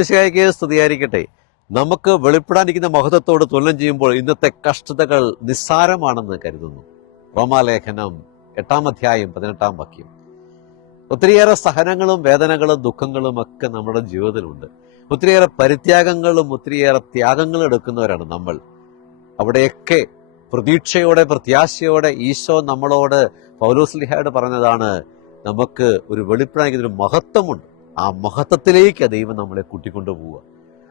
ഈശോമിശിഹായ്ക്ക് സ്തുതിയായിരിക്കട്ടെ. നമുക്ക് വെളിപ്പെടാനിരിക്കുന്ന മഹത്വത്തോട് തുലനം ചെയ്യുമ്പോൾ ഇന്നത്തെ കഷ്ടതകൾ നിസ്സാരമാണെന്ന് കരുതുന്നു. റോമാലേഖനം 8-ാം അധ്യായം 18-ാം വാക്യം. ഒത്തിരിയേറെ സഹനങ്ങളും വേദനകളും ദുഃഖങ്ങളും ഒക്കെ നമ്മുടെ ജീവിതത്തിലുണ്ട്. ഒത്തിരിയേറെ പരിത്യാഗങ്ങളും ഒത്തിരിയേറെ ത്യാഗങ്ങളും എടുക്കുന്നവരാണ് നമ്മൾ. അവിടെയൊക്കെ പ്രതീക്ഷയോടെ പ്രത്യാശയോടെ ഈശോ നമ്മളോട് പൗലോസ്ലീഹായോട് പറഞ്ഞതാണ്, നമുക്ക് ഒരു വെളിപ്പെടാനിരിക്കുന്നൊരു മഹത്വമുണ്ട്. ആ മഹത്വത്തിലേക്ക് ദൈവം നമ്മളെ കൂട്ടിക്കൊണ്ടു പോവുക.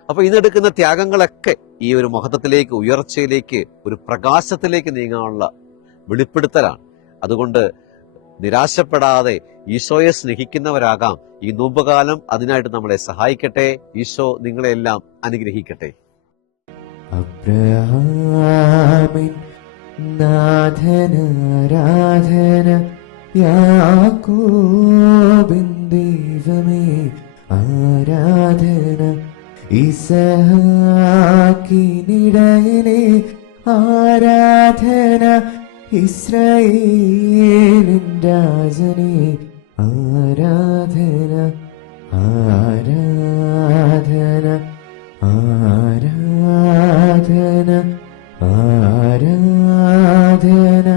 അപ്പൊ ഇന്നെടുക്കുന്ന ത്യാഗങ്ങളൊക്കെ ഈ ഒരു മഹത്വത്തിലേക്ക്, ഉയർച്ചയിലേക്ക്, ഒരു പ്രകാശത്തിലേക്ക് നീങ്ങാനുള്ള വെളിപ്പെടുത്തലാണ്. അതുകൊണ്ട് നിരാശപ്പെടാതെ ഈശോയെ സ്നേഹിക്കുന്നവരാകാം. ഈ നോമ്പുകാലം അതിനായിട്ട് നമ്മളെ സഹായിക്കട്ടെ. ഈശോ നിങ്ങളെല്ലാം അനുഗ്രഹിക്കട്ടെ. അബ്രഹാമിൻ നാഥനാരാധന, യാക്കോബിൻ ദൈവമേ ആരാധന, ഇസഹാക്കിനിടയനേ ആരാധന, ഇസ്രായേലിൻ രാജനേ ആരാധന, ആരാധന, ആരാധന, ആരാധന,